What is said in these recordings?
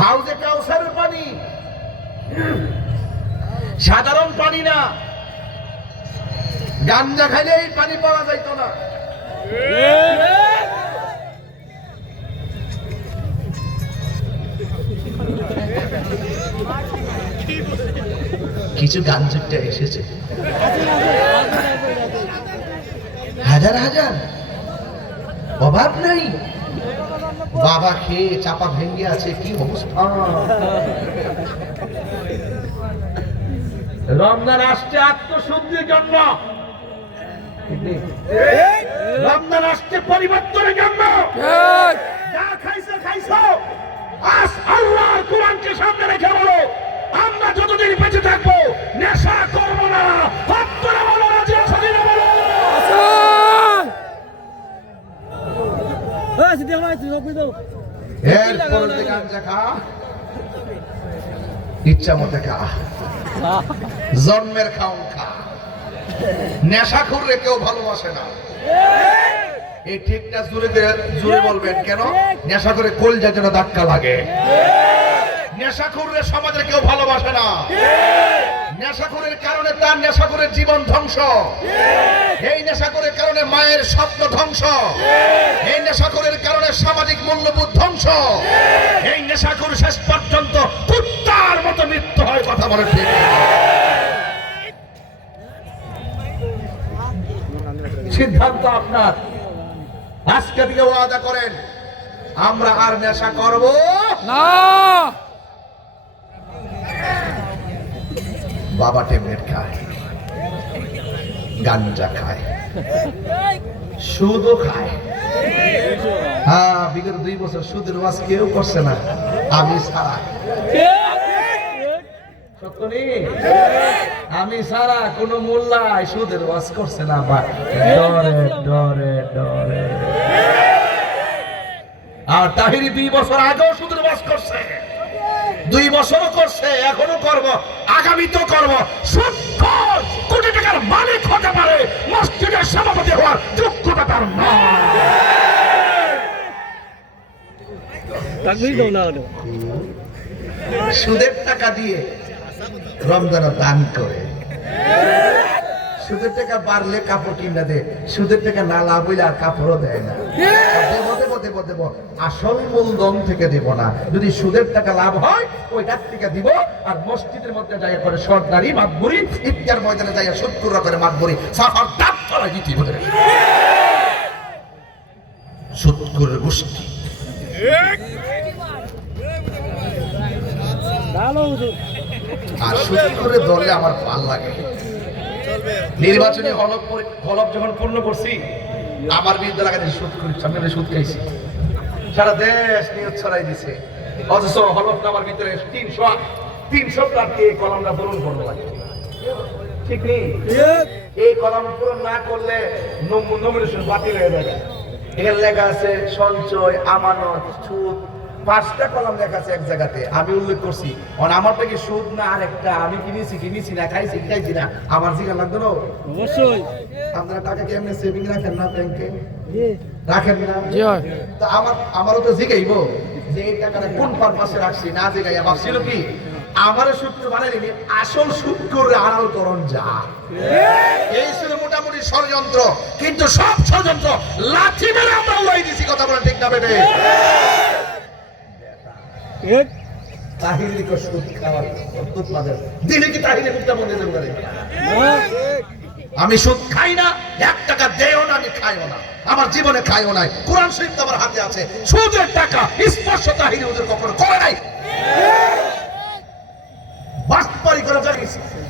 হাউজে কাউসারের পানি, সাধারণ পানি না। গাঞ্জা খাইলে এই পানি পাওয়া যাইত না। কিছু গাঞ্জাটা এসেছে হাজার হাজার, অভাব নাই। বাবা খেয়ে চাপা ভেঙে আছে, কি অবস্থা। রমজান আসছে আত্মশুদ্ধির জন্য, রমজান আসছে পরিবর্তনের জন্য। যা খাইছো খাইছো, আজ আল্লাহর কোরআনকে সামনে রেখে বলো, আমরা যতদিন বেঁচে থাকবো নেশা করবো না। হত্যা বলো, রাজি আছো কিনা বলো। এরপর গাঞ্জা খা, ইচ্ছা মতো খা, জন্মের খাওন খা। নেশা করলে কেউ ভালোবাসে না। এই ঠিকটা জোরে বলবেন কেন? নেশা করে কলজা যেন ধাক্কা লাগে। নেশা করলে সমাজে কেউ ভালোবাসে না। নেশাখোরের কারণে তার নেশাখোরের জীবন ধ্বংস। এই নেশাখোরের কারণে মায়ের স্বপ্ন ধ্বংস। এই নেশাখোরের কারণে সামাজিক মূল্যবোধ ধ্বংস। এই নেশাখোর শেষ পর্যন্ত কুত্তার মতো মৃত্যু হয়। কথা বলে ঠিক? সিদ্ধান্ত আপনার। আজকে থেকে ওয়াদা করেন, আমরা আর নেশা করব না। বাবা ট্যাবলেট খায়, গাঞ্জা খায়, সুদও খায়। হ্যাঁ, বিগত 2 বছর সুদের ওয়াজ কেউ করছে না, আমি ছাড়া। সত্য নেই? আমি ছাড়া কোন মোল্লাই সুদের ওয়াজ করছে না। ডরে ডরে ডরে। আর তাহিরি 2 বছর আগেও সুদের ওয়াজ করছে, 2 বছরও করছে, এখনো করব, আগামীতেও করব। সুদখোর কোটি টাকার মালিক হতে পারে, মসজিদের সভাপতি হওয়ার যোগ্যতা তার নয়। সুদের টাকা দিয়ে রমজান দান করে, সুদের টাকা বাড়লে কাপড় কিনা দেয়, সুদের টাকা না লাভ হইলে আর কাপড়ও দেয় না। দেব আসল মূলধন থেকে দেব না। যদি সুদের টাকা লাভ হয় ওইটার থেকে দিব। আর মসজিদের মধ্যে যাই করে সর্দারি মাতবুরি, ইফতার ময়দানে যাই সুদকুরা করে মাতবুরি, সাফার দাঁত ফলাই দিতে হবে। সুদকুরের গোষ্ঠী। আর সুদকুরে দলে আমার ভাল লাগে। নির্বাচনী হলফ যখন পূর্ণ করছি, আমার বিরুদ্ধে লাগাতে সুদ করি, সামনে সুদ খাইছি, সারা দেশ নিয়োগ ছড়াই দিছে। অথচ হলফনামার ভিতরে 300 প্রার্থী এই কলামটা পূরণ করবো লাগে। ঠিক নেই? এই কলাম পূরণ না করলে নমিনেশন বাতিল হয়ে যাবে। এখানে লেখা আছে সঞ্চয়, আমানত, সুদ, 5টা কলাম লেখা আছে এক জায়গাতে। আমি উল্লেখ করছি, আমারটা কি সুদ না আরেকটা? আমি কিনেছি না, খাইছি না, আমার জিজ্ঞাসা লাগতো না। অবশ্যই আপনারা টাকা কি এমনি সেভিং রাখেন না ব্যাংকে? রাখেন না? তা আমারও তো জিগাইবো যে এই টাকাটা কোন পারপাসে রাখছি। না জিগাইয়া ভাবছিল কি আমারও সূত্র বানাই নিবি, আসল সুদ করে আড়াল করণ যা। এই ছিল মোটামুটি ষড়যন্ত্র, কিন্তু সব ষড়যন্ত্র লাঠি মেরে আমরা উড়াই দিছি। কথা বলে ঠিক না বেটে? তাহিরি সুদ খাওয়ার দিনে কি তাহিরি মুক্তা বন্ধ হতে পারে? আমি সুদ খাই না, 1 টাকা দেও না, আমি খাইও না, আমার জীবনে খাইও নাই। কোরআন শরীফ আমার হাতে আছে। সুদের টাকা স্পর্শ তাহিরি ওদের কখনো করে নাই। বাটপারি করা যায়,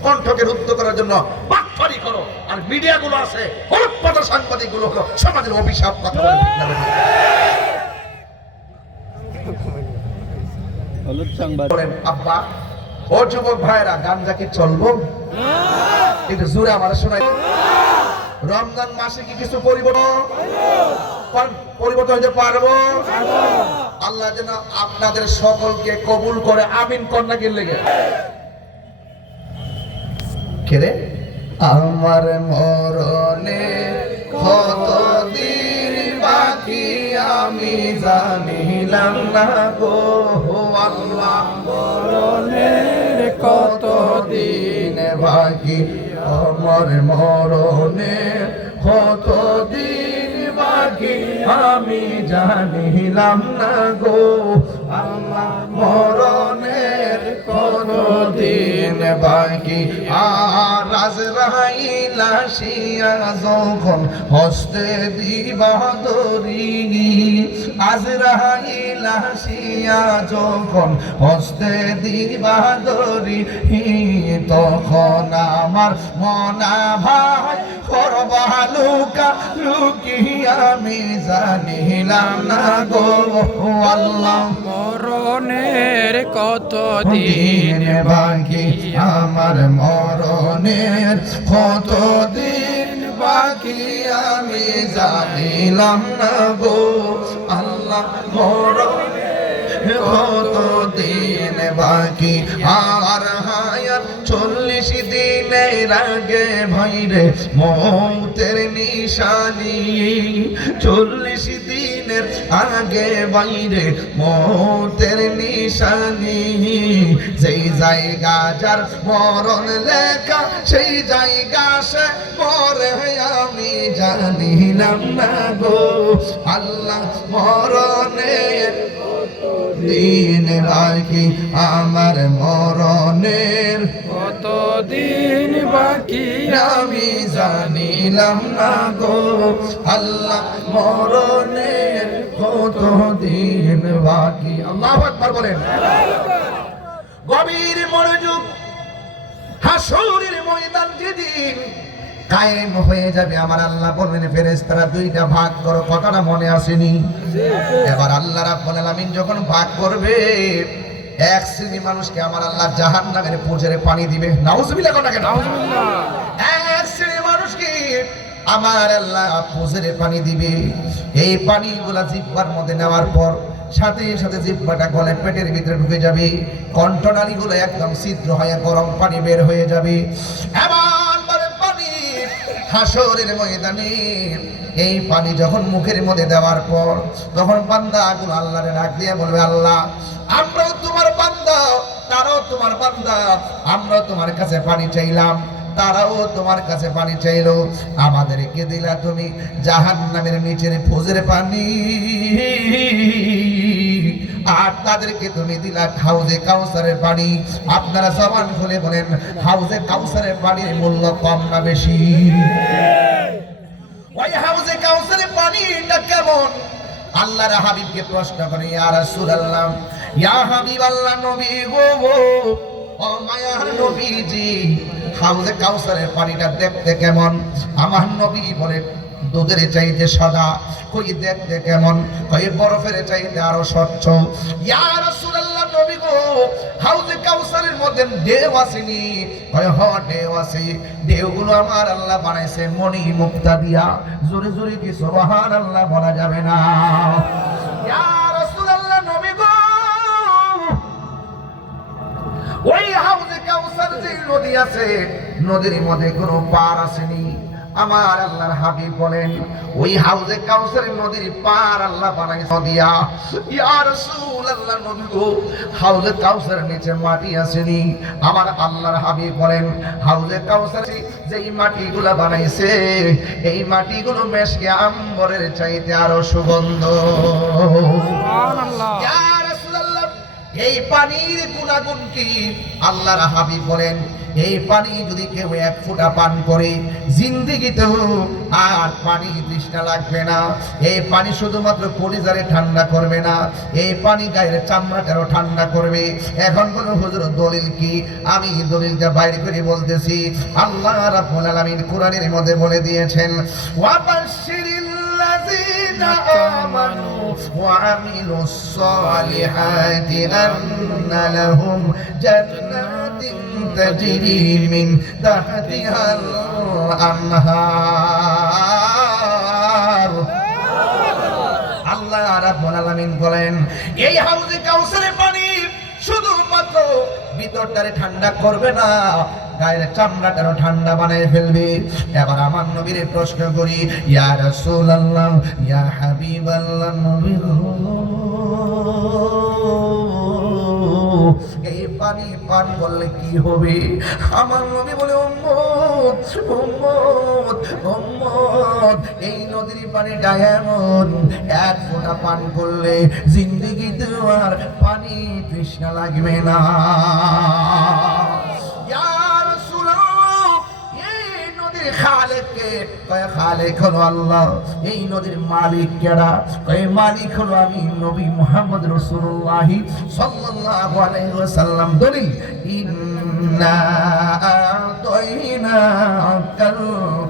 কণ্ঠকে রুদ্ধ করার জন্য বাটপারি করো। আর মিডিয়া গুলো আছে, হলফপাতা সাংবাদিক গুলো সমাজের অভিশাপ। কথা বলেন আব্বা, ও যুবক ভাইরা, গাঞ্জা কি চলবো? একটু জোরে আমার শোনাই। রমজান মাসে কি কিছু পরিবর্তন হতে পারবো? আল্লাহ যেন আপনাদের সকলকে কবুল করে। আমিন কন্যা কে লেগে কেরে আমার মরণে কত দিন বাকি। বাকি আমি জানিলাম না গো আল্লাহ মরণের কতদিন বাকি আমার মরণের কতদিন বাকি আমি জানিলাম না গো আল্লাহ মরণের কতদিন বাকি আর আজরাইল আসিয়া যখন হস্তে দিবা দড়ি আজরাইল আসিয়া যখন হস্তে দিবা দড়ি তখন আমার মনা ভাই করবা লুকা লুকি আমি জানিলাম না গো আল্লাহ মরণের কত দিন বাকি আমার মরণের কত দিন বাকি আমি জানিলাম না গো আল্লাহ মরণের কত দিন বাকি আর হায়াত 40 দিনের আগে ভাইরে মৌতের নিশানি 40 দিনের আগে বাইরে মৌতের নিশানি যেই জায়গা যার মরণ লেখা সেই জায়গা সে মরে আমি জানিলাম না গো আল্লাহ মরণের দিন বাকি আমার মরণের কত দিন বাকি আমি জানিলাম না গো আল্লাহ মরণের কত দিন বাকি আল্লাহু আকবার বলেন গভীর মনোযোগ হাসরের ময়দান যেদিন কায়েম হয়ে যাবে আমার আল্লাহ বলবেন ফেরেশতারা দুইটা ভাগ করো কথাটা মনে আসেনি এবার আল্লাহ রাব্বুল আলামিন যখন ভাগ করবে এক শ্রেণী মানুষকে আমার আল্লাহ জাহান্নামের পুজোরে পানি দিবে নাউজুবিল্লাহ কোন কেন নাউজুবিল্লাহ এক শ্রেণী মানুষকে আমার আল্লাহ পুজোরে পানি দিবে এই পানিগুলা জিহ্বার মধ্যে নেওয়ার পর সাথে সাথে জিহ্বাটা গলে পেটের ভিতরে ঢুকে যাবে কণ্ঠনালীগুলো একদম ছিদ্র হয়ে গরম পানি বের হয়ে যাবে এমন পানি হাসরের ময়দানে এই পানি যখন মুখের মধ্যে দেওয়ার পর তখন বান্দাগুলো আল্লাহরে ডাক দিয়ে বলবে আল্লাহ আমরাও তোমার বান্দা তারাও তোমার বান্দা আমরা তোমার কাছে পানি চাইলাম তারাও তোমার কাছে পানি চাইলো আমাদেরকে দিলা তুমি জাহান্নামের নিচের ফোজের পানি আর তাদেরকে তুমি দিলা হাউজে কাউসারের পানি আপনারা জবান খুলে বলেন হাউজে কাউসারের পানির মূল্য কম না বেশি ওই হাউজে কাউসারের পানিটা কেমন আল্লাহর হাবিবকে প্রশ্ন করে ইয়া রাসূলুল্লাহ ইয়া হাবিবাল্লাহ নবী গো ও মায়ার নবীজি হাউজে কাউসারের পানিটা দেখতে কেমন আমার নবী বলে দুধের চাইতে সাদা কই দেখতে কেমন কই বরফের চাইতে আরো স্বচ্ছ ইয়া রাসূলুল্লাহ নবী গো হাউজে কাউসারের মধ্যে ঢেউ আসেনি কই হ ঢেউ আছে ঢেউগুলো আমার আল্লাহ বানাইছে মণি মুক্তা দিয়া জোরে জোরে কি সুবহানাল্লাহ বলা যাবে না ইয়া রাসূলুল্লাহ নবী গো ওই হাউজে কাউসার যে নদী আছে নদীর মধ্যে কোনো পার আসেনি আমার আল্লাহর হাবিব বলেন ওই হাউজে কাউসারের নদীর পার আল্লাহ বানাইছে দিয়া ইয়া রাসূলুল্লাহ নবী গো হাউজে কাউসারের নিচে মাটি আসেনি আমার আল্লাহর হাবিব বলেন হাউজে কাউসার যেই মাটিগুলো বানাইছে এই মাটিগুলো মেশকে আম্বরের চাইতে আরো সুগন্ধ সুবহানাল্লাহ ইয়া রাসূলুল্লাহ এই পানির গুণাগুণ কি আল্লাহর হাবিব বলেন এই পানি যদি কেউ এক ফোঁটা পান করে জিন্দেগিতেও আর পানি তৃষ্ণা লাগবে না এই পানি শুধুমাত্র কলিজারে ঠান্ডা করবে না এই পানি গায়ের চামড়াটারও ঠান্ডা করবে এখন বলো হুজুর দলিল কি আমি দলিলটা বাইরে করে বলতেছি আল্লাহ রাব্বুল আলামিন কোরআনের মধ্যে বলে দিয়েছেন ওয়াবাশশিরিল্লাযীনা আমানু وعملوا الصالحات أن لهم جنات تجري من تحتها الأنهار আল্লাহ রাব্বুল আলামিন বলেন এই হাউজে কাউসারের পানি শুধুমাত্র ভিতরটারে ঠান্ডা করবে না, গায়ের চামড়াটারও ঠান্ডা বানিয়ে ফেলবে। এবার আমার নবীরে প্রশ্ন করি, ইয়া রাসূলুল্লাহ, ইয়া হাবিবাল্লাহ, নবী গো, এই পানি পান করলে কি হবে? আমার নবী বলে, উম্মত উম্মত উম্মত, এই নদীর পানিটা এমন, এক ফোঁটা পান করলে জিন্দেগিতে আর পানি তৃষ্ণা লাগবে না। ইয়া রাসূলুল্লাহ, এই নদীর খালেক কে? কয় খালেক হলো আল্লাহ। এই নদীর মালিক কেডা? কয় মালিক হলো আমি নবী মুহাম্মদ রাসূলুল্লাহ সাল্লাল্লাহু আলাইহি ওয়াসাল্লাম। দলিল, ইন্না আতাইনাকাল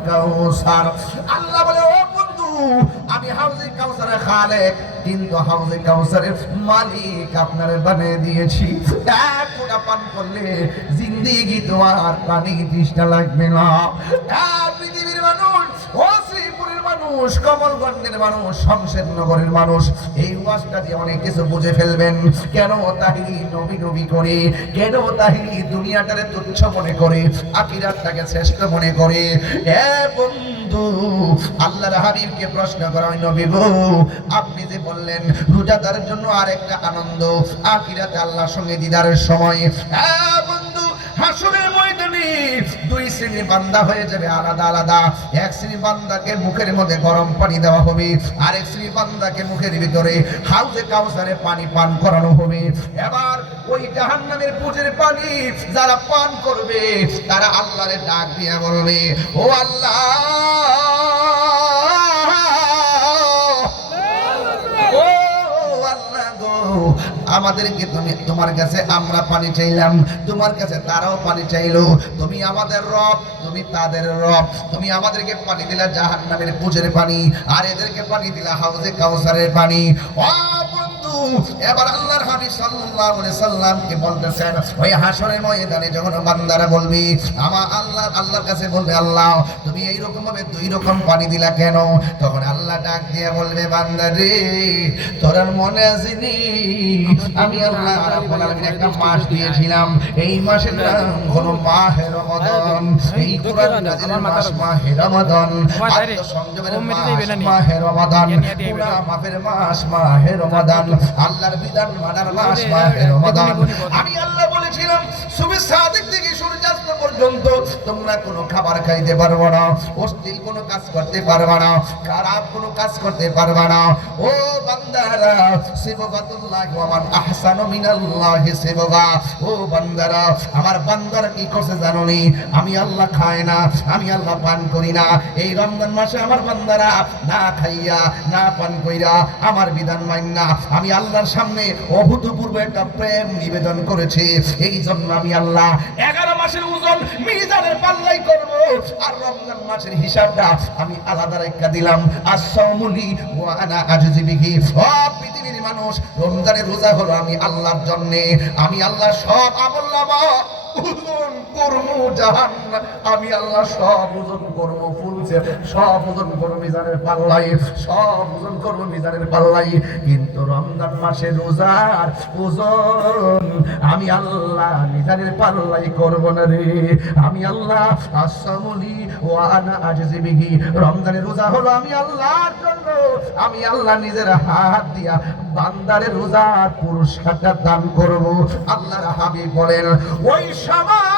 কাউসার। আল্লাহ বলে, ও বন্ধু, আমি হাউজে কাউসারের খালেক, কিন্তু হাউজে কাউসারের মালিক আপনারে বানিয়ে দিয়েছি। এক ফোঁটা পান করলে জিন্দেগি তোমার পানি তৃষ্ণা লাগবে না। পৃথিবীর মানুষ, ও শ্রীপুরের মানুষ, কমলগঞ্জের মানুষ, শমশেরনগরের মানুষ, এই ওয়াজটা দিয়ে অনেক কিছু বুঝে ফেলবেন। কেন তাহিরি নবী নবী করে, কেন তাহিরি দুনিয়াটারে তুচ্ছ মনে করে, আখিরাতটাকে শ্রেষ্ঠ মনে করে। এ বন্ধু, আল্লাহর হাবিবকে প্রশ্ন করা হয়, নবী গো, আপনি যে বললেন রোজাদারের জন্য আরেকটা আনন্দ আখিরাতে আল্লাহর সঙ্গে দিদারের সময়। বন্ধু, হাসরের ময়দানে দুই শ্রেণীর বান্দা হয়ে যাবে আলাদা আলাদা। এক শ্রেণীর বান্দাকে মুখের মধ্যে গরম পানি দেওয়া হবে, আরেক শ্রেণীর বান্দাকে মুখের ভিতরে হাউজে কাউসারে পানি পান করানো হবে। এবার ওই জাহান্নামের পুজের পানি যারা পান করবে তারা আল্লাহরে ডাক দিয়ে বলবে, ও আল্লাহ, আমাদেরকে তুমি, তোমার কাছে আমরা পানি চাইলাম, তোমার কাছে তারাও পানি চাইলো। তুমি আমাদের রব, তুমি তাদের রব। তুমি আমাদেরকে পানি দিলা জাহান্নামের পুজের পানি, আর এদেরকে পানি দিলা হাউজে কাউসারের পানি। ও বন্ধু, এবার আল্লাহর হাবিব সাল্লাল্লাহু আলাইহি সাল্লামকে বলতেছেন, ওই হাসরের ময়দানে যখন বান্দারা বলবি, আল্লাহর কাছে বলবে, আল্লাহ, তুমি এই রকম ভাবে দুই রকম পানি দিলা কেন? তখন আল্লাহ ডাক দিয়ে বলবে, বান্দা রে, তোর মনে আসেনি আমি আল্লাহ রাব্বুল আলামিন একটা মাস দিয়েছিলাম, এই মাসের নাম হলো মাহে রমাদান। এই কোরআন নাযিলের মাস মাহে রমাদান, আত্মসংযমের মাস মাহে রমাদান, গুনাহ মাফের মাস মাহে রমাদান, আল্লাহর বিধান মানার মাস মাহে রমাদান। আমি আল্লাহ বলেছিলাম, সুবহ সাদিক থেকে সূর্যাস্ত পর্যন্ত তোমরা কোনো খাবার খাইতে পারবে না, অশ্লীল কোনো কাজ করতে পারবে না, খারাপ কোনো কাজ করতে পারবে না। ও বান্দারা, সিবগাতুল্লাহি ওয়া মান আহসানু মিনাল্লাহি সিবগা। ও বান্দারা, আমার বান্দারা কি করছে জানো নি? আমি আল্লাহ খাই না, আমি আল্লাহ পান করি না। এই রমজান মাসে আমার বান্দারা না খাইয়া না পান কইরা আমার বিধান মাইনা আমি আল্লাহর সামনে অভূতপূর্ব একটা প্রেম নিবেদন করেছে। এই জন্য আমি আল্লাহ 11 মাসের ওজন মিজানের পাল্লাই করব, আর রমজান মাসের হিসাবটা আমি আলাদা রেখে দিলাম। আস-সাওমুলি ওয়া আনা আজজি বিহি। সব পৃথিবীর মানুষ, রমজানের রোজা হলো আমি আল্লাহর জন্য। আমি আল্লাহ সব আমলনামা ওজন করবো জাহান্নাম, আমি আল্লাহ সব ওজন করবো ফুলছে, সব ওজন করবো মিজানের পাল্লাই, সব ওজন করবো মিজানের পাল্লাই। কিন্তু রমজান মাসে রোজার ওজন আমি আল্লাহ মিজানের পাল্লাই করব না রে। আমি আল্লাহ আস-সাওমুলি ওয়া আনা আজজি বিহি। রমজানের রোজা হলো আমি আল্লাহর জন্য। আমি আল্লাহ নিজের হাত দিয়া বান্দারে রোজার পুরস্কারটা দান করব। আল্লাহর হাবিব বলেন, ওই সময়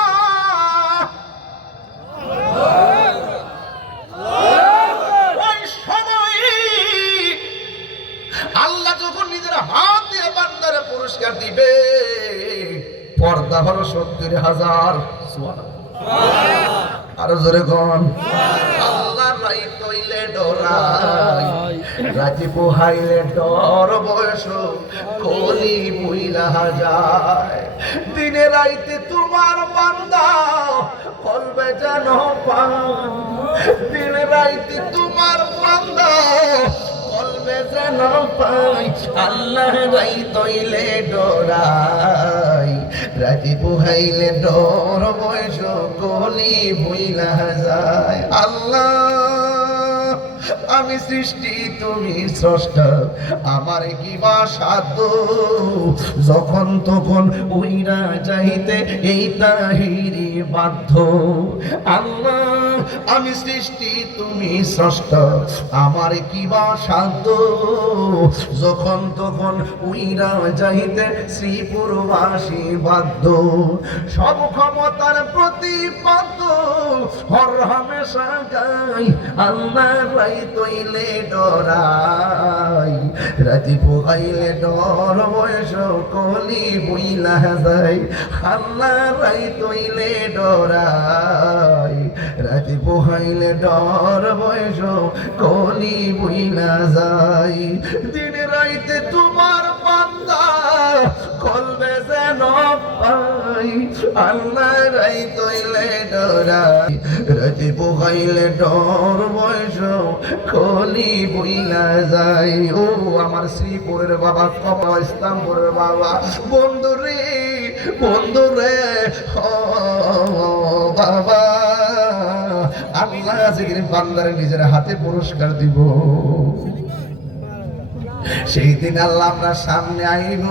আল্লাহ যখন নিজের হাত দিয়ে বান্দারে পুরস্কার দিবে, পর্দা হলো 70,000। আরো জোরে কোন আল্লাহ রাইত হইলে ডরাই, রাজি পোহাইলে ডর, বয়স কলি বইলা যায়। দিনে রাইতে তোমার বান্দা কলবে যেন পান, দিনে রাইতে তোমার বান্দা কলবে যেন পাই। আল্লাহ রাইত হইলে ডরাই, রাজি পোহাইলে ডর, বয়স কলি বইলা যায়। আল্লাহ আমি সৃষ্টি তুমি স্রষ্টা, আমার কি বা সাধ্য যখন তখন উইরা যাইতে এই তাহিরি বাধ্য। আল্লাহ আমি সৃষ্টি তুমি স্রষ্টা, আমার কি বা সাধ্য যখন তখন উইরা যাইতে শ্রীপুরবাসী বাধ্য। সব ক্ষমতার প্রতিপাদ্য হর হামেশা গাই, আল্লাহ রাই তৈলে ডরাই, রাতি পোহাইলে ডর বয়স কলি বইলা যায়। আল্লাহ রাই তৈলে ডরাই, রাতি পোহাইলে ডর বয়স কলি বইলা যায়। দিন রাইতে তোমার বান্দা কলবে যেন পাই, আল্লাহ রাই তৈলে ডরাই, রাতি পোহাইলে ডর বয়স কলি বইলা যায়। ও আমার শ্রীপুরের বাবা, কমল ইসলামপুরের বাবা, বন্ধুরে বন্ধুরে ও বাবা, আল্লাহ যেদিন বান্দারে নিজের হাতে পুরস্কার দিব, সেই দিন আল্লাহ আমরা সামনে আইব।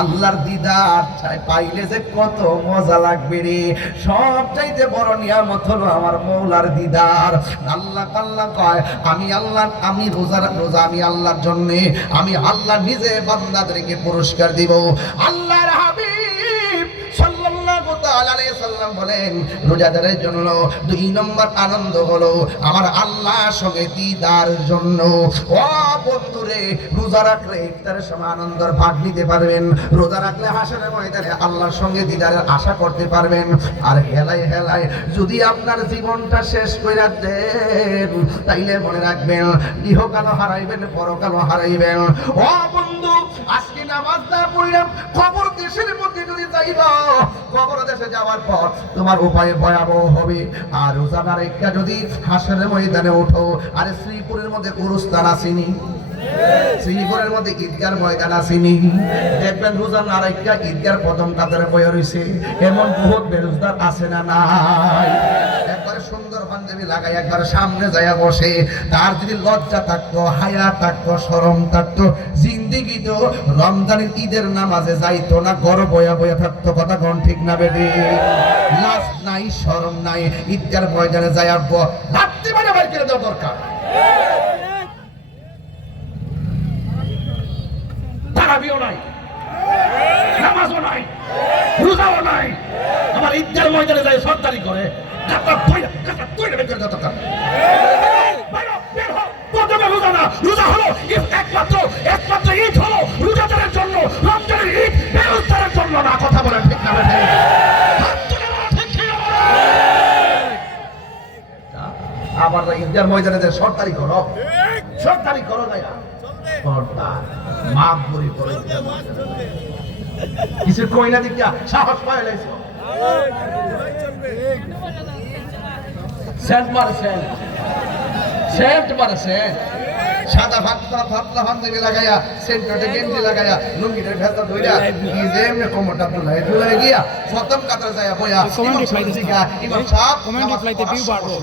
আল্লাহর দিদার পাইলে যে কত মজা লাগবে রে। সব চাইতে বড় নিয়ামত হলো আমার মৌলার দিদার। আল্লাহ আল্লাহ কয় আমি আল্লাহ, আমি রোজা আমি আল্লাহর জন্য, আমি আল্লাহ নিজে বান্দাদেরকে পুরস্কার দিব। আল্লাহর হাবিব সাল্লাল্লাহু তাআলা আলাইহি সাল্লাম বলেন, রোজাদারের জন্য 2 নম্বর আনন্দ হলো আমার আল্লাহর সঙ্গে দিদার জন্য। ও বন্ধুরে, রোজা রাখলে ইফতারের সময় আনন্দের ভাগ নিতে পারবেন, রোজা রাখলে হাসরের ময়দানে আল্লাহর সঙ্গে দিদারের আশা করতে পারবেন। আর হেলায় হেলায় যদি আপনার জীবনটা শেষ করে দেন, তাইলে মনে রাখবেন ইহকালও হারাইবেন, পরকালও হারাইবেন। ও বন্ধু, আজকে নামাজ না পড়লাম, কবর দেশের মধ্যে যদি যাইবা, কবর দেশে যাওয়ার পর তোমার উপায় ভয়াবহ হবে। আর রোজা না রেখা যদি হাসরের ময়দানে ওঠো, আরে শ্রীপুরের মধ্যে গুরুস্থান আসেনি, শ্রীপুরের মধ্যে ঈদগার ময়দান আসেনি, দেখবেন রোজা না রেখা ঈদগার প্রথম কাতারে বয়ে রয়েছে। এমন বহুত বেরোজগার আছে না নাই? একবারে সুন্দর পাঞ্জাবি লাগাই একবার সামনে যাইয়া বসে, তার যদি লজ্জা থাকতো, হায়া থাকতো, শরম থাকতো, জিন্দিগি তো রমজানের ঈদের নামাজে যাইতো না, ঘর বয়া বয়া থাকতো। কথা কোন ঠিক না বেটি? লাজ নাই, শরম নাই, ঈদগার ময়দানে যাইয়া ভাবতে মানে বাইর করে দেওয়া দরকার। তারাবিও নাই, নামাজও নাই, রোজাও নাই, আমার ঈদগার ময়দানে যায় সরকারি করে রোজা হলো একমাত্র ঈদ হলো রোজাদারের জন্য, রমজানের ঈদ বেরোজগারের জন্য না। কথা বলেন ঠিক না? আবার ঈদগার ময়দানে যে সরকারি করো, সরকারি করো না, মাপ বলি করে কিছু কই না দিকা সাহস পায় লাইছো। সেন্ট মারে সেন্ট, সেন্ট মারে সেন্ট, সাদা ভাতলা পাঞ্জাবি লাগাইয়া, সেন্টে গেঞ্জি লাগাইয়া, লুঙ্গিটার ভেতর ধইরা কি যে এমনি কোমরটা দুলাই গিয়া প্রথম কাতারে যাইয়া বইয়া ইমাম সাহেব কমেন্ট রিপ্লাইতে ভিউ বাড়বো।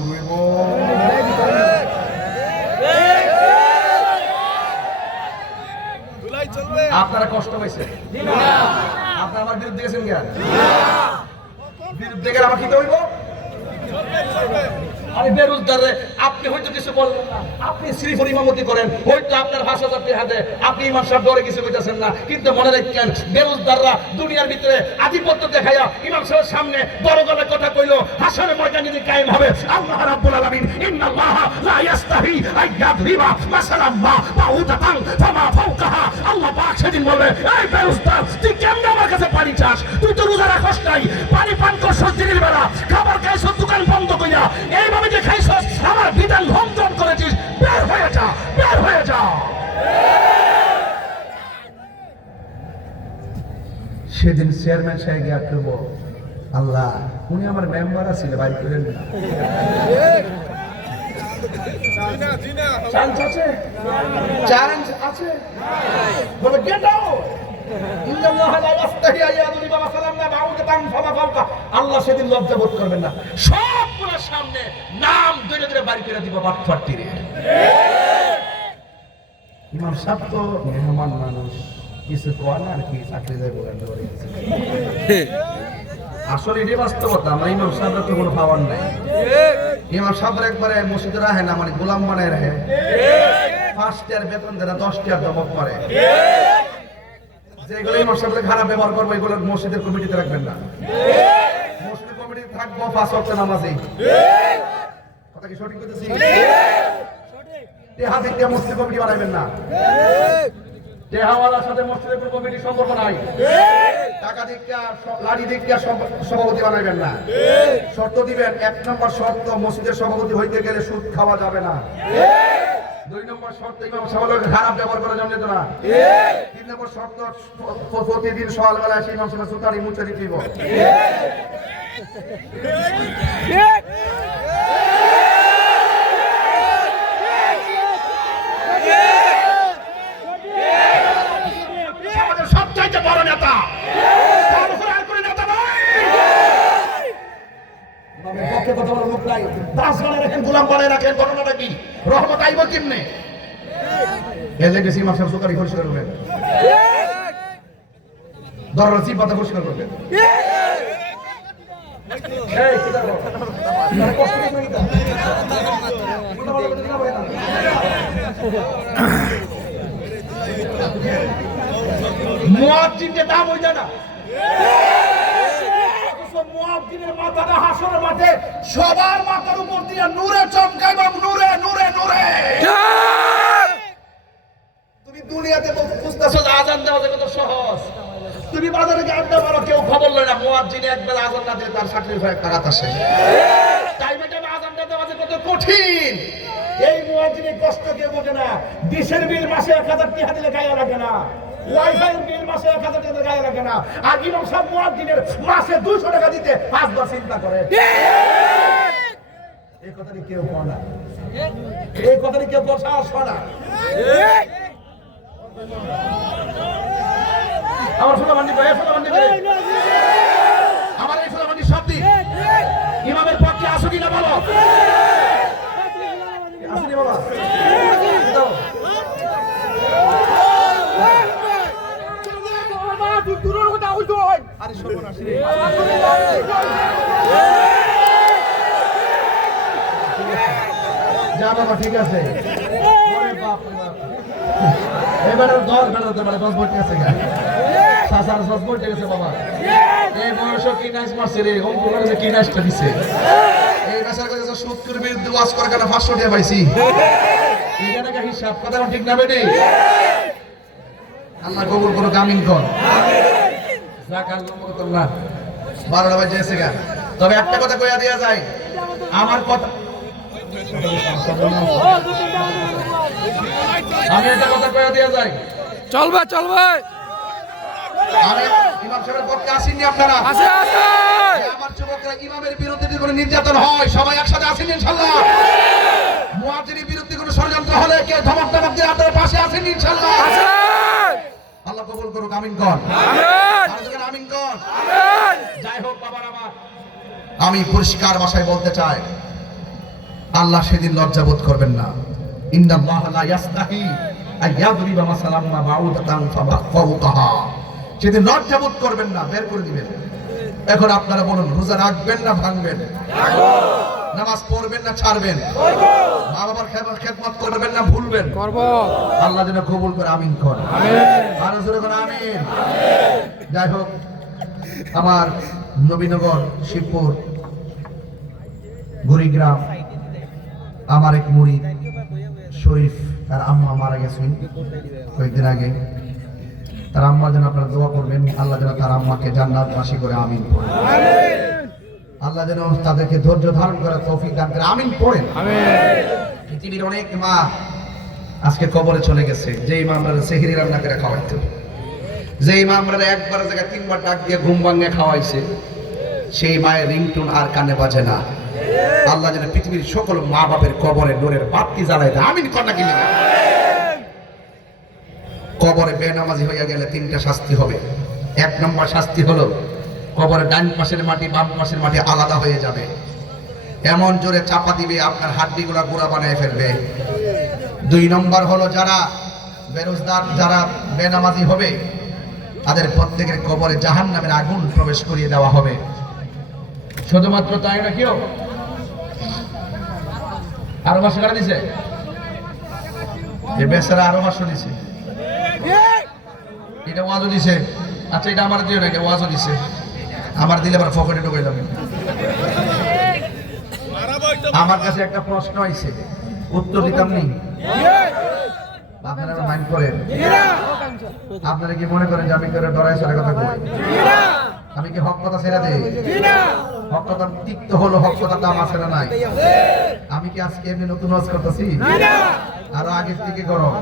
আপনারা কষ্ট পাইছে? আপনারা আমার বিরুদ্ধে গেছেন কেন? বিরুদ্ধে গেলে আমার কি হইব? আরে বেরোজগারে আপনি হয়তো কিছু বললেন না, আপনি শ্রীফুর ইমামতি করেন, হয়তো আপনার ভাষা যাত্রী হাতে আপনি ইমাম সাহেব ডরে কিছু কইতেছেন না, কিন্তু মনে রাখেন বেরোজগাররা দুনিয়ার ভিতরে আধিপত্য দেখাইয়া ইমাম সাহেবের সামনে বড় গলায় কথা কইলো, হাসরের ময়দানে যদি কায়েম হবে আল্লাহ রাব্বুল আলামিন ইন্নাল্লাহা লা ইয়াস্তাহি আইয়াদরিবা মাসালাম মা বাউদাতান ফামা ফাওকাহা, আল্লাহ পাক সেদিন বলবে, এই বেরোজগার তুই কেমনে আমার কাছে পানি চাস? তুই তো রোজা রাখস নাই, পানি পান করছস দিনের বেলা, খাবার খাইছস দোকান বন্ধ কইরা, এইভাবে যে খাইছস আমার বিধান লঙ্ঘন করেছিস, বের হয়ে যা, বের হয়ে যা। সেদিন চেয়ারম্যান সাহেব গিয়া করব, আল্লাহ উনি আমার মেম্বার আছিল, বাইর করেন না। চান্স আছে, চ্যালেঞ্জ আছে, বলে গেট আউট। আল্লাহ সেদিন লজ্জা বোধ করবেন না, সবগুলোর সামনে নাম ধরে ধরে বাড়ি করে দিব বাটফাটি রে। ইমাম সাহেব তো মেহমান মানুষ, কিছু কর না আর কি, চাকরি যায় বলেন ধরে গেছে। আসলে এটাই বাস্তবতা, আমরা ইমাম সাহেবের তো কোনো পাওয়ার নাই। ইমাম সাহেব একবারে মসজিদে রাখে না, মানে গোলাম বানায় রাখে। 5 টাকার বেতন দেয় না, 10 টাকার দমক করে। যেগুলো ইমাম সাহেবের খারাপ ব্যবহার করবো এগুলো মসজিদের কমিটিতে রাখবেন না। মসজিদের কমিটি থাকবো 5 ওয়াক্ত নামাজে। কথা কি সঠিক বলতেছি? টেহা দিক দিয়ে মসজিদ কমিটি বানাইবেন না। টেহাওয়ালার সাথে মসজিদের কোনো কমিটির সম্পর্ক নাই। টাকা দিক দিয়ে লাড়ি দিক দিয়ে সভাপতি বানাইবেন না। শর্ত দিবেন, 1 নম্বর শর্ত, মসজিদের সভাপতি হইতে গেলে সুদ খাওয়া যাবে না। 2 নম্বর শর্ত, ইমাম সাহেবের খারাপ ব্যবহার করা যাবে না। 3 নম্বর শর্ত, প্রতিদিন সকালবেলা এসে ইমাম সাহেবের সুতারি মুছে দিতে হইব। আমাদের সবচাইতে বড় নেতা পক্ষে কথা বলার লোক নাই, দাস বানায় রাখেন, গোলাম বানায় রাখেন। ঘটনাটা কি? রহমত আইব কেমনে? এলে গেছি ইমাম সাহেব সুতারি পরিষ্কার করবেন, দরজা চিপাতা পরিষ্কার করবেন। এই কি করব? তারা কষ্ট করে নিতা। মুয়াজ্জিনের দাম হই যায় না। মুয়াজ্জিনের মাথাটা হাসরের মাঠে সবার মাথার উপর দিয়ে নূরে চমকাইব, নূরে নূরে নূরে। তুমি দুনিয়াতে বুঝতেছো আজান দেওয়া কত সহজ। তুমি বাজারে গিয়ে আড্ডা মারো, কেউ খবর লয় না। মুয়াজ্জিনে একবার আজান না দিলে তার 60 টাকা আসে। টাইমে টাইমে আজান দেওয়া কত কঠিন। এই মুয়াজ্জিনে কষ্ট কেউ বোঝে না। ডিশের বিল মাসে 1000 টাকা দিলে গায়ে লাগে না। ওয়াইফাই বিল মাসে 1000 টাকা গায়ে লাগে না। আর ইমাম সাহেব মুয়াজ্জিনের মাসে 200 টাকা দিতে 5 বার চিন্তা করে। এই কথাটি কেউ বলে না, এই কথাটি কেউ বলছে আসবে না। আমার ফুলাবান্ডি করে, ফুলাবান্ডি করে, আমার এই ফুলাবান্ডি শব্দ ইমামের পক্ষে আসো কিনা বলো? আসেনি বাবা? আরে সর্বনাশ রে। যা বাবা ঠিক আছে। এবারে 10 বেড়াতে পারে, 10 বইতে আছে গা। 10 বইতে গেছে বাবা। এই বয়সে কি নাইস মারছে রে, অঙ্কুর যে কি নাইসটা দিছে। এই রাসার কাছে সুদকুর বিরুদ্ধে ওয়াজ করার কারণে 500 টাকা পাইছি। এটা নাকি হিসাব, কথা ঠিক না বেটি? আল্লাহ কবুল করুক, আমিন কোন। জাকাত লম্বা করতাম না, 12টা বাজে এসে গা। তবে একটা কথা কইয়া দেয়া যায়, আমার কথা, আমি একটা কথা কইয়া দেয়া যায়, চলবে চলবে। আমি ইমাম সাহেবের পক্ষে আসেননি আপনারা? আছে আছে। আমার যুবকরা ইমামের বিরুদ্ধে যদি কোনো নির্যাতন হয় সবাই একসাথে আসেন ইনশাআল্লাহ। মুয়াজ্জিনের বিরুদ্ধে কোনো ষড়যন্ত্র হলে কেউ ধমক ধমক দিয়ে আপনাদের পাশে আসেন ইনশাআল্লাহ। আছে। আল্লাহ কবুল করুক, আমিন কোন। আমিন। আমিন কোন। আমিন। যাই হোক বাবার আমার, আমি পরিষ্কার ভাষায় বলতে চাই, আল্লাহ সেদিন লজ্জা বোধ করবেন না। ইন্নাল্লাহা লা ইয়াস্তাহি আইয়াদরিবা মাসালাম মা বাউদাতান ফাওকাহা। সেদিন লজ্জা বোধ করবেন না, বের করে দিবেন। এখন আপনারা বলুন, রোজা রাখবেন না ভাঙবেন? নামাজ পড়বেন না ছাড়বেন? মা বাবার খেদমত করবেন না ভুলবেন? করব। আল্লাহ যেন কবুল করে, আমিন কোন। আমিন। আরো জোরে কোন আমিন। যাই হোক, আমার নবীনগর শিবপুর গুড়িগ্রাম আমার এক মুরিদ শরীফ, তার আম্মা মারা গেছেন কয়েকদিন আগে। তার আম্মা যেন আপনারা দোয়া করবেন, আল্লাহ যেন তার আম্মাকে জান্নাতবাসী করে, আমিন পড়েন। আল্লাহ যেন তাদেরকে ধৈর্য ধারণ করার তৌফিক দান করে, আমিন পড়েন। পৃথিবীর অনেক মা আজকে কবরে চলে গেছে। যেই মা আমরা সেহরি রান্না করে খাওয়াইতো, যেই মা আমরা একবার জায়গায় 3 বার ডাক দিয়ে ঘুম ভাঙিয়ে খাওয়াইছে, সেই মায়ের রিংটোন আর কানে বাজে না। আল্লাহ যেন পৃথিবীর সকল মা বাপের কবরে নূরের বাতি জ্বালাই দেয়, আমিন কর না কি? কবরে বেনামাজি হইয়া গেলে 3টা শাস্তি হবে। 1 নম্বর শাস্তি হলো কবরের ডান পাশের মাটি বাম পাশের মাটি আলাদা হয়ে যাবে। এমন জোরে চাপা দিবে আপনার হাড্ডিগুলা গুঁড়া বানিয়ে ফেলবে। 2 নম্বর হলো যারা বেরোজগার, যারা বেনামাজি হবে, তাদের প্রত্যেকের কবরে জাহান্নামের আগুন প্রবেশ করিয়ে দেওয়া হবে। শুধুমাত্র তাই না, কেউ আরো 500 টাকা দিছে, এই বেচারা আরো 500 দিছে, এটা ওয়াজও দিছে। আচ্ছা এটা আমার দিও না, এটা ওয়াজও দিছে, আমার দিলে আবার পকেটে ঢুকাইলাম। আমার কাছে একটা প্রশ্ন আইছে, উত্তর দিতাম নি, আপনারা মাইন্ড করেন? আপনারা কি মনে করেন যে আমি করে ডরাই সরে কথা বলি? আমি কি হক কথা ছেড়ে দেই? হক কথা তিক্ত হলো, হক কথাটা আমার ছেড়ে নাই। আমি কি আজকে এমনি নতুন ওয়াজ করতেছি? আরো আগের থেকে গরম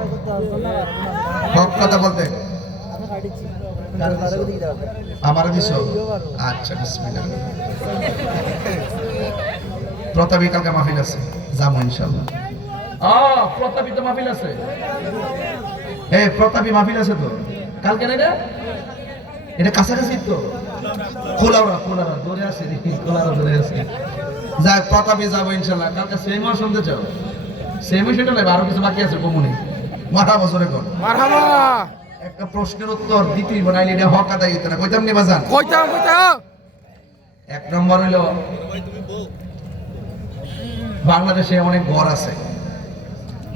হক কথা বলতে আমার দিছো। আচ্ছা বিসমিল্লাহ। প্রতাপী কালকে মাহফিল আছে, যাবো ইনশাআল্লাহ। প্রতাপী তো মাহফিল আছে, প্রতাপী মাহফিল আছে তো কালকে না? এটা কাছাকাছি তো, খোলাওড়া দূরে আছে, খোলাওড়া দূরে আছে। যাক প্রতাপী যাবো ইনশাআল্লাহ। কালকে সেম শুনতে চাও? সেম সেটা লাগবে, আরো কিছু বাকি আছে কমুনি। মাথা বছরে কর মারহাবা। একটা প্রশ্নের উত্তর দিতেই বানাইলে এটা হক আদায় হইতো না, কইতাম নি বাজান? কইতাম। 1 নম্বর হইলো বাংলাদেশে অনেক ঘর আছে,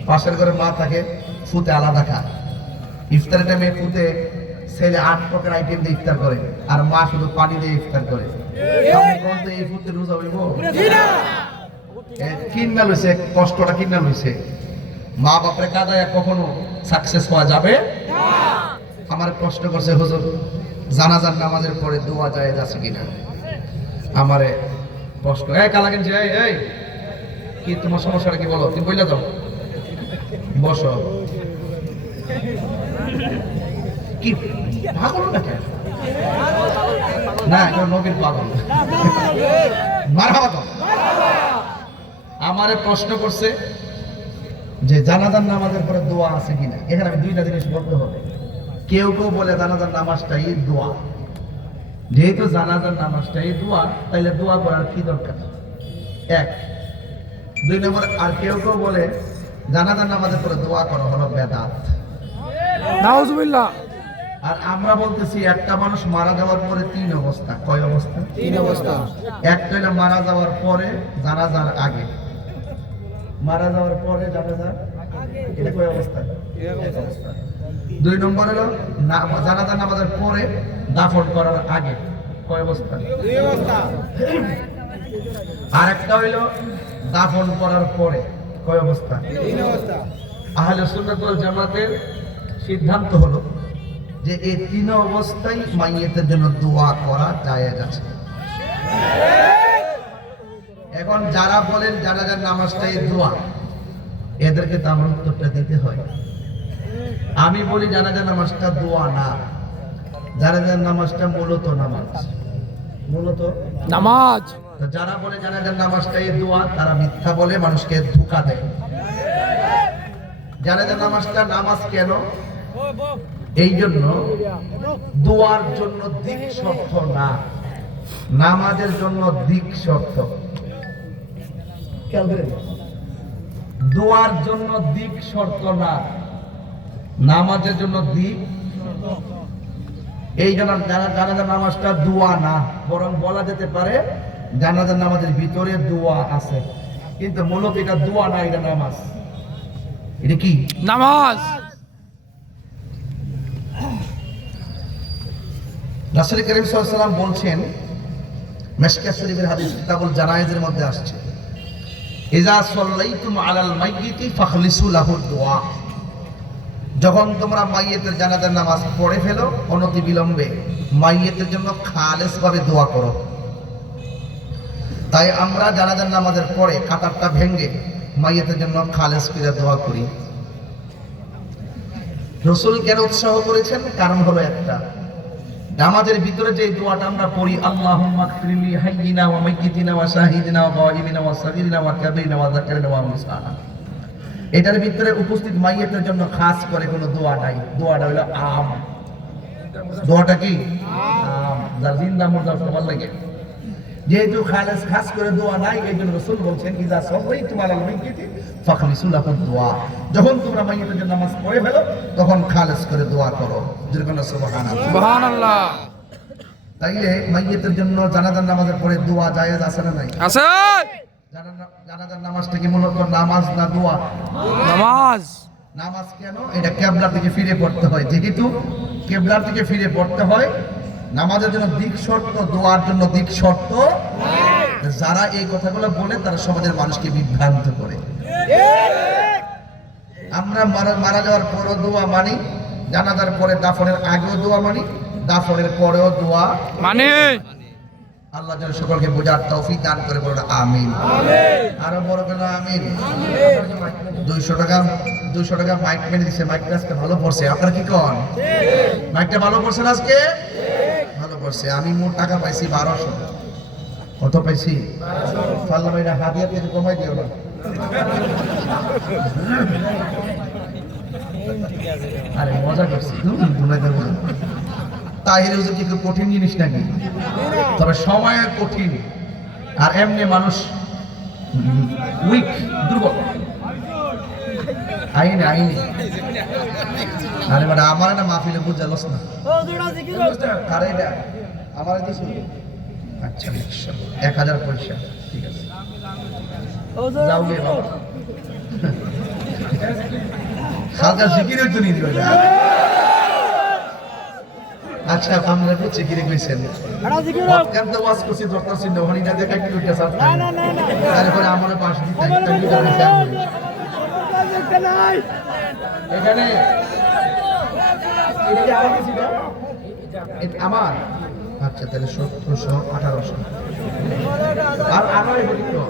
পাশের ঘরে মা থাকে, ফুতে আলাদা খায়। ইফতারের টাইমে ফুতে ছেলে 8 প্রকার আইটেম দিয়ে ইফতার করে, আর মা শুধু পানি দিয়ে ইফতার করে। এই ফুতে রোজা হইব? কিন্না লইছে, কষ্টটা কিন্না লইছে। মা বাপরে কাদায় কখনো সাকসেস হওয়া যাবে না। আমার প্রশ্ন করছে, হুজুর জানাজার নামাজের পরে দোয়া জায়েজ আছে কিনা? আমারে প্রশ্ন, কালা গেঞ্জি, এই কি তোমার সমস্যাটা কি বলো, তুমি বইলা দাও, বসো। কি পাগল নাকি? না এটা নবীর পাগল। মারহাবা। আমারে প্রশ্ন করছে যে জানাজার নামাজের পরে দোয়া আছে কিনা। এখানে আমি 2টা জিনিস বলতে হবে। কেউ বলে জানাজার নামাজটাই দোয়া, যেহেতু জানাজার নামাজটাই দোয়া, তাইলে দোয়া করার কি দরকার? 1। 2 নম্বর, আর কেউ বলে জানাজার নামাজের পরে দোয়া করা হলো বেদাত। নাউজুবিল্লাহ। আর আমরা বলতেছি একটা মানুষ মারা যাওয়ার পরে 3 অবস্থা। কয় অবস্থা? 3 অবস্থা। একটা হলো মারা যাওয়ার পরে, জানাজার আগে। মারা যাওয়ার পরে জানাজার এটা কয় অবস্থা? 1 অবস্থা। 2 নম্বর হলো জানাজার নামাজের পরে দাফন করার আগে। কয় অবস্থা? 2 অবস্থা। আর একটা হইলো দাফন করার পরে। কয় অবস্থা? 3 অবস্থা। আহলে সুন্নাত ওয়াল জামাতের সিদ্ধান্ত হলো যে এই 3 অবস্থায় মাইয়িতের জন্য দোয়া করা জায়েজ আছে। এখন যারা বলেন জানাজার নামাজটাই দোয়া, এদেরকে তো আমার উত্তরটা দিতে হয়। আমি বলি জানাজার নামাজটা দোয়া না, জানাজার নামাজটা মূলত নামাজ। মূলত নামাজ। যারা বলে জানাজার নামাজটাই দোয়া, তারা মিথ্যা বলে, মানুষকে ধোঁকা দেয়। জানাজার নামাজটা নামাজ কেন? এই জন্য দোয়ার জন্য দিক শর্ত না, নামাজের জন্য দিক শর্ত। দোয়ার জন্য দিক শর্ত না, নামাজের জন্য দিক। এই জন্য জানাজার নামাজটা দোয়া না, বরং বলা যেতে পারে জানাজার নামাজের ভিতরে দোয়া আছে, কিন্তু মূলত এটা দোয়া না, এটা নামাজ। এটা কি? নামাজ। রাসূল কারীম সাল্লাল্লাহু আলাইহি ওয়াসাল্লাম বলছেন, মিশকাত শরীফের হাদিস কিতাবুল জানায়েজের মধ্যে আসছে, ইজা সাল্লাইতুম আলাল মাইয়িতি ফাখলিসু লাহু দুআ। যখন তোমরা মাইয়িতের জানাজার নামাজ পড়ে ফেলো, অনতি বিলম্বে মাইয়িতের জন্য খালেস ভাবে দোয়া করো। তাই আমরা জানাজার নামাজের পরে কাতারটা ভেঙে মাইয়িতের জন্য খালেস করে দোয়া করি। রাসূল কেন উৎসাহ করেছেন? কারণ হলো একটা, নামাজের ভিতরে যে দোয়াটা আমরা পড়ি, আল্লাহুম্মা গফিরলি হাইয়িনা ওয়া মাইয়িতিনা ওয়া শাহিদিনা ওয়া গায়িবিনা ওয়া সাগীরিনা ওয়া কাবীরিনা ওয়া যাকারিনা ওয়া মুনসানা, এটার ভিতরে উপস্থিত মাইয়িতের জন্য খাস করে কোনো দোয়া নাই। দোয়াটা হলো আম। দোয়াটা কি? আম। যার জিন্দা মুর্দা সবার লাগে। যেহেতু খালেস খাস করে দোয়া নাই, এই জন্য রাসূল বলছেন ইজা সাল্লাইতুম আলাল মাইয়িতি ফাখলিসু লাহু দুআ, যখন তোমরা মাইয়িতের জন্য নামাজ পড়ে ফেলো তখন খালেস করে দোয়া করো। যেরকম সুবহানাল্লাহ সুবহানাল্লাহ। তাইলে মাইয়িতের জন্য জানাজার নামাজের পরে দোয়া জায়েজ আছে না নাই? আছে। জানাজার নামাজটা কি মূলত নামাজ না দোয়া? নামাজ। নামাজ কেন? এটা কিবলার দিকে ফিরে পড়তে হয়, যেহেতু কিবলার দিকে ফিরে পড়তে হয় নামাজের জন্য দিক শর্ত, দোয়ার জন্য দিক শর্ত। যারা এই কথাগুলো বলে তারা সমাজের মানুষকে বিভ্রান্ত করে। আমরা মারা যাওয়ার পরেও দোয়া মানি, জানাজার পরে দাফনের আগেও দোয়া মানি, দাফনের পরেও দোয়া মানে আল্লাহ যেন সকলকে বোঝার তৌফিক দান করে, বলুন আমিন। আরো বড় করে আমিন। 200 টাকা মাইক মেরে দিচ্ছে, মাইকটা আজকে ভালো পড়ছে। আপনারা কি কন? মাইকটা ভালো পড়ছে না আজকে? ভালো পড়ছে। আমি মোট টাকা পাইছি 1200। কত পাইছি? ফাল্লা ভাইরা হাদিয়া থেকে কমাই দিও না। আরে মজা করছি, তাহির হুজুর কি খুব কঠিন জিনিস নাকি? তবে সময় কঠিন, আর এমনি মানুষ উইক, দুর্বল। আইনি আরে মানে আমার না মাহফিলে বুঝালস না। আরে এটা আমার দিছি। আচ্ছা 1000 পয়সা, ঠিক আছে যাও গে বাবা। খালকা জিকিরের তো নিয়ে দিবে। আচ্ছা আমরা তো জিকিরে কইছেন কেন তো ওয়াজ করছি দরকার ছিল ওখানে না দেখা কি কইতা স্যার না তারপরে আমার পাশ দিতে এখানে এটা আমার। আচ্ছা তাহলে 1700 1800 আর আরো বলিতো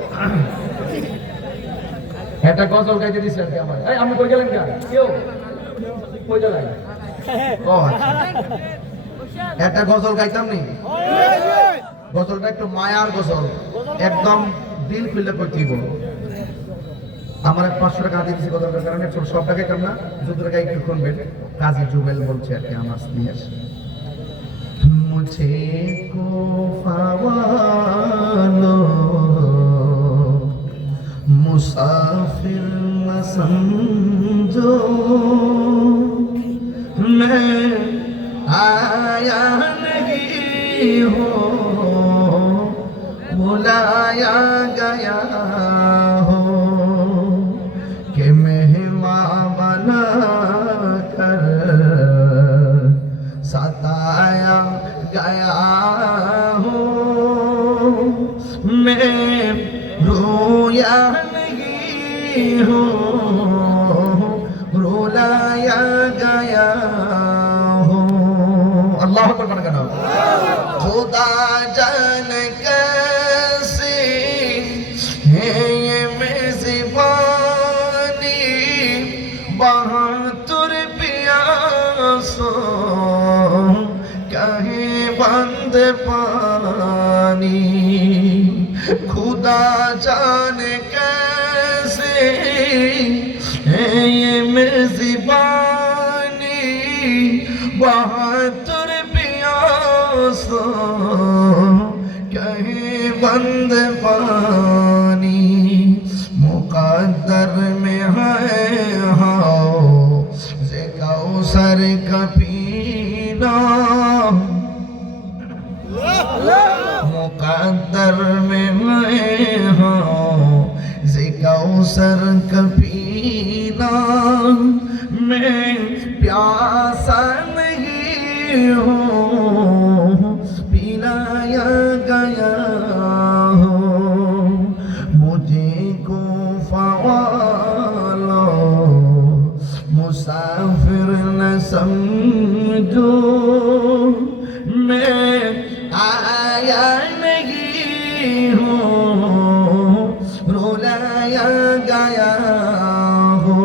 এটা গজল গাইতে দিছে আর কি আমার। এই আমি কই গেলেন কেন? কেউ কই গেলেন? ও আচ্ছা একটা গজল গাইতাম নি? গজলটা একটু মায়ার গজল, একদম দিল খুলে কইতে দিব। আমার 500 টাকা দিয়ে দিয়েছি গজলটার কারণে, সব টাকা গাইতাম না, যত টাকা একটু শুনবেন। কাজী জুবেল বলছে আর কি আমার স্নেহের। মুঝে কো ফাওয়ালো মুসাফির না সমঝো मैं आया नहीं हो बुलाया गया हो कि मेहमान बना कर सताया गया हो मैं रोया नहीं हो रुलाया गया हो। अल्लाह अकबर कहना खुदा जान कैसे है ये मेज़बानी बहादुर प्यासों कहीं बंद पानी खुदा जान कैसे ये मेज़बानी बहादुर प्यासों कहीं बंद पानी मुक़द्दर में है हाओ से कौसर का पीना मुक़द्दर में है हाओ से कौसर का पीना मैं प्यासा नहीं हूँ पिलाया गया हो मुझे को फ़वालो मुसाफिर न समझो मैं आया नहीं हूँ रुलाया गया हो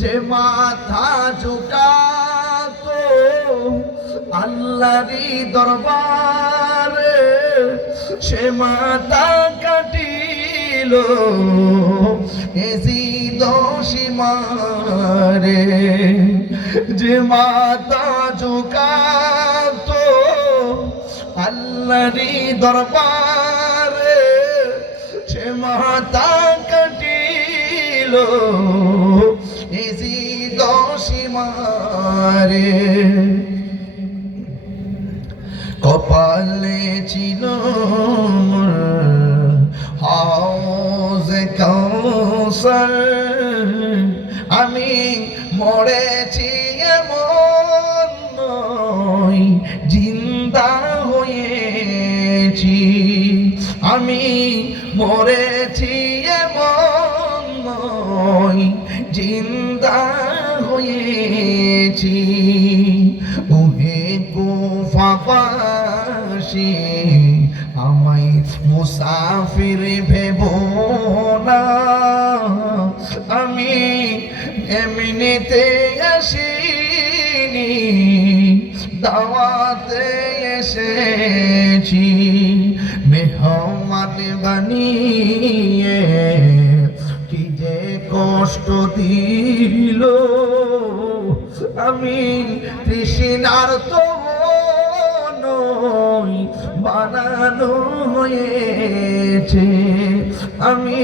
যে মাথা ঝুঁকা তো আল্লাহরই দরবারে সে মাথা কাটিল এসি দোষী মারে যে মাথা ঝুঁকা তো আল্লাহ আল্লাহরি দরবারে সে মাতা কাটিল ইজি দশিমারে কপালে ছিল হাউজে কাউসার আমি মরেছি এমন নয় জিন্দা হয়েছি আমি মরেছি এমন নয় জিন্দা হয়েছি ওহে কুফাবাসী আমায় মুসাফির ভেবো না আমি এমনিতে আসিনি দাওয়াতে এসেছি মেহমান বানিয়ে কি যে কষ্ট দিল আমি তৃষ্ণার তো নই বানানো হয়েছে আমি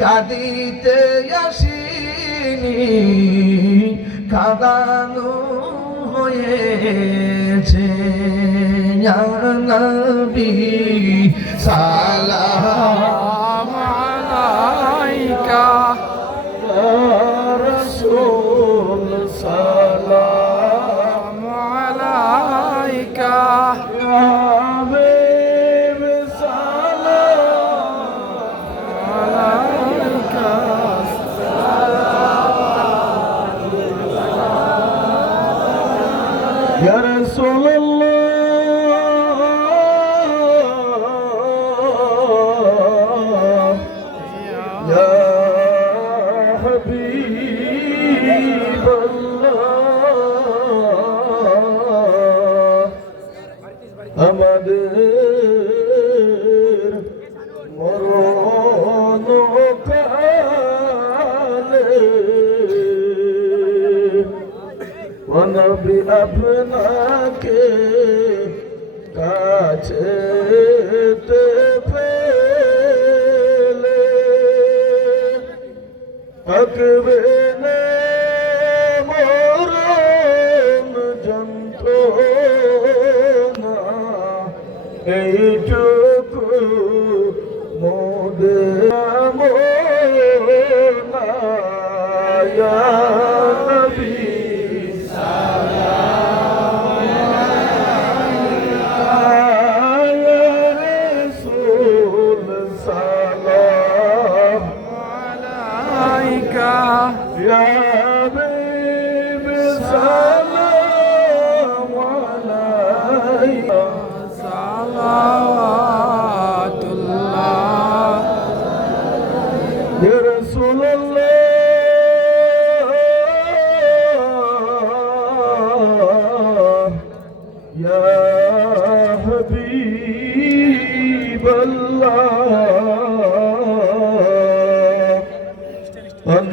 কাঁদিতে আসিনি কাঁদানো হয়েছে ইয়া নবী সালাম আলাইকা ইয়া রাসূল সালাম আলাইকা ইয়া হাবিব সালাম আলাইকা ইয়া রাসূলুল্লাহ ইয়া হাবিবাল্লাহ আমাদের মরণ কালে নবী আপনাকে কাছে পেলে থাকবে না মরণ যন্ত্রণা এইটুকু মোদের মোনা ইয়া নবী يا حبيب سلام عليك صلوات الله يا رسول الله يا حبيب الله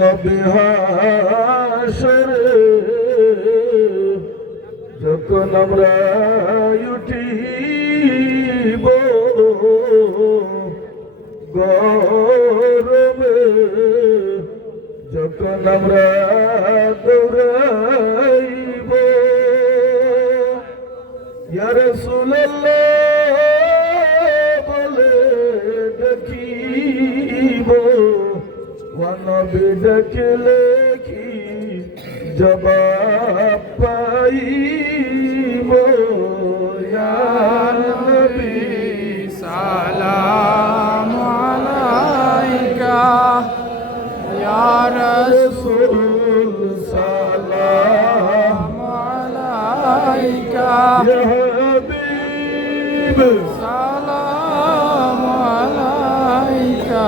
নবী হাসরে যখন আমরা উঠিব গরমে যখন আমরা দৌড়াইব ইয়া রাসূলুল্লাহ বলে ডাকিব নবী ডাকলে কি জবাব পাইব ইয়া নবী সালাম আলাইকা ইয়া রাসূল সালাম আলাইকা ইয়া হাবিব সালাম আলাইকা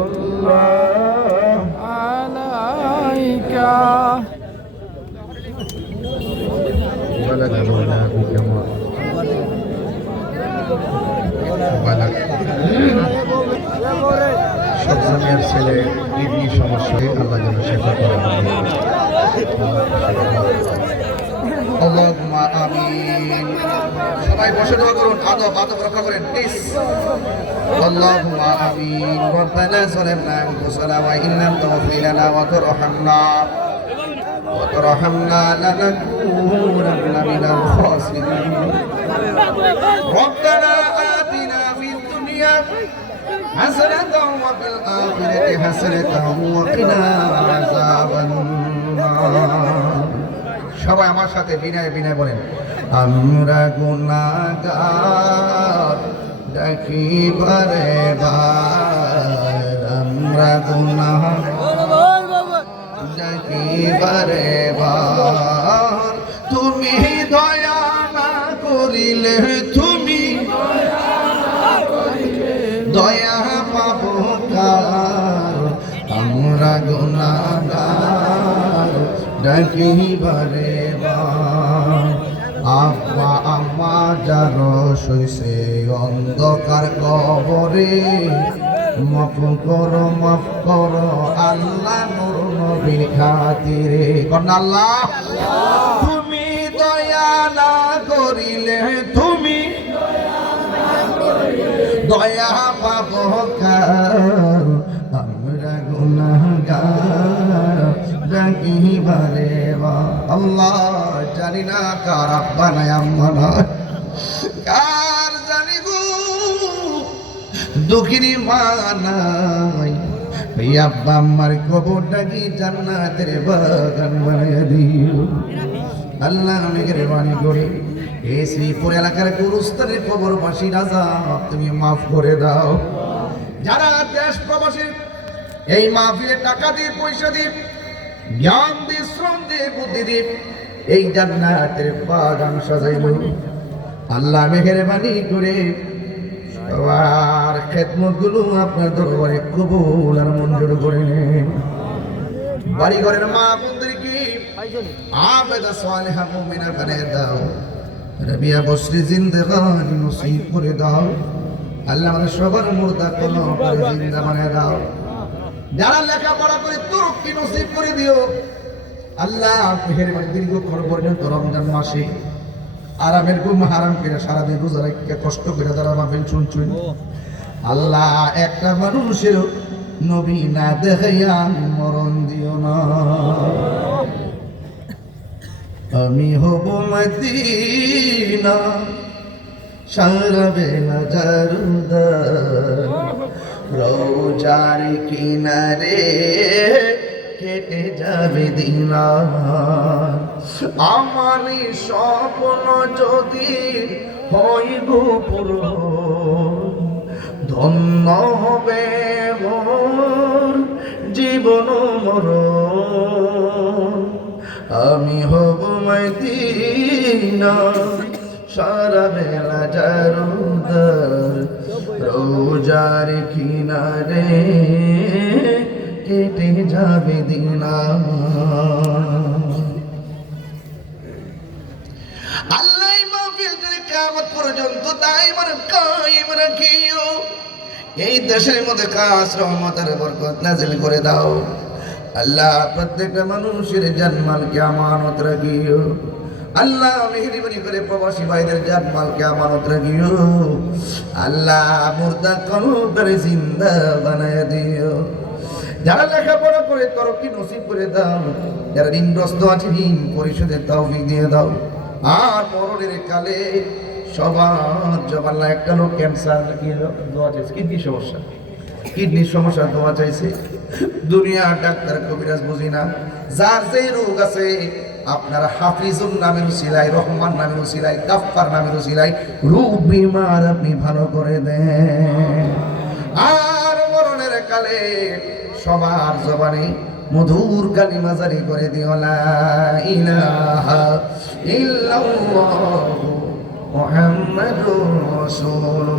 সালাতুল্লাহ আলাইকা সব জমিয়ার ছেলে কিডনি সমস্যায় আল্লাহ যেন শেফা করে আল্লাহুম্মা আমিন। সবাই বসে দোয়া করুন, আদব রক্ষা করেন প্লিজ। আল্লাহুম্মা আমিন। রব্বানা যালামনা আনফুসানা ওয়া ইন লাম তাগফির লানা ওয়া তারহামনা লানাকুনান্না মিনাল খাসিরিন। রব্বানা আতিনা ফিদ দুনিয়া হাসানাতাও ওয়া ফিল আখিরাতি হাসানাতাও ওয়া কিনা আযাবান নার। সবাই আমার সাথে বিনয় বিনয় বলেন, আমরা গুনাহগার ডাকি বারে বার, আমরা গুনাহগার ডাকি বারে বার। তুমি দয়া না করিলে, তুমি দয়া পাবো কার, আমরা গুনাহগার ডাকি বারে বার। আব্বা আম্মা যার সইছে অন্ধকার কবরে, মাফ করো আল্লাহ নূর নবীর খাতিরে। কন্যা আল্লাহ, তুমি দয়া না করিলে, তুমি দয়া পাবো কার, আমরা গুনাহগার ডাকি বারে বার। আল্লাহ, জানি না কার আব্বা নাই আম্মা নাই, কার জানি গো দুঃখিনী মা নাই, এই আব্বা আম্মার কবরটা কি জান্নাতের বাগান বানিয়ে দিও। আল্লাহ মেহেরবানি করে এই শ্রীপুর এলাকার গুরুস্থানের কবরবাসী রাজা তুমি মাফ করে দাও। যারা দেশ প্রবাসী এই মাহফিলে টাকা দিয়ে পয়সা দিয়ে জ্ঞান দিয়ে শ্রম দিয়ে বুদ্ধি দিয়ে এই জান্নাতের বাগান সাজাইল, আল্লাহ মেহেরবানি করে সবার খেদমত গুলো আপনার দরবারে কবুল আর মঞ্জুর করে নেন। বাড়ি ঘরের মা বোনদেরকে আবেদা সালেহা মুমিনা বানিয়ে দাও, রবিয়া বসরি জিন্দেগানি নসিব করে দাও। আল্লাহ আমাদের সবার মুর্দা কোনো করে জিন্দা বানিয়ে দাও। যারা লেখাপড়া করে তরক্কি নসিব করে দিও। আল্লাহ মেহেরবানি দীর্ঘক্ষণ পর্যন্ত রমজান মাসে আরামের ঘুম হারাম করে সারাদিন রোজা রেখে কষ্ট করে যারা মাহফিল শুনছেন, আল্লাহ একটা মানুষের নবী না দেখাইয়া মরণ দিও না। আমি হব মদিনা সারা বেলা জারুদার, রোজার কিনারে কেটে যাবে দিন। আমার স্বপ্ন যদি হয় গো পূরণ, ধন্য হবে মোর জীবন মরণ। আমি হব মদিনা সারা বেলা জারুদার, রোজার কিনারে কেটে যাবে দিন। আল্লাহ মাহফিলটার কিয়ামত পর্যন্ত দাইমান কায়েম রাখিও। এই দেশের মধ্যে খাস রহমতের বরকত নাযিল করে দাও। আল্লাহ প্রত্যেকটা মানুষের জানমালকে আমানত রাখিও। আল্লাহ মেহেরবানি করে প্রবাসী ভাইদের জানমালকে আমানত রাখিও। আল্লাহ মুর্দা কলবরে জিন্দা বানায় দিও। যারা লেখাপড়া করে তরক্কি নসিব করে দাও, যারা ঋণগ্রস্ত আছে ঋণ পরিশোধের তৌফিক দিয়ে দাও। আর মরণের কালে সবার জবাল্লা একটা লোক ক্যান্সার দোয়া চাইছে, কিডনির সমস্যা, কিডনির সমস্যা দোয়া চাইছে। দুনিয়া ডাক্তার কবিরাজ বুঝি না, যার যে রোগ আছে আপনারা হাফিজুল নামের উসিলাই, রহমান নামের উসিলাই, গাফফার নামের উসিলাই রোগ বিমার আপনি ভালো করে দেন। আর মরণের কালে সবার জবানে মধুর কালিমা জারি করে দিও, লা ইলাহা ইল্লাল্লাহু মুহাম্মাদুর রাসূলুল্লাহ।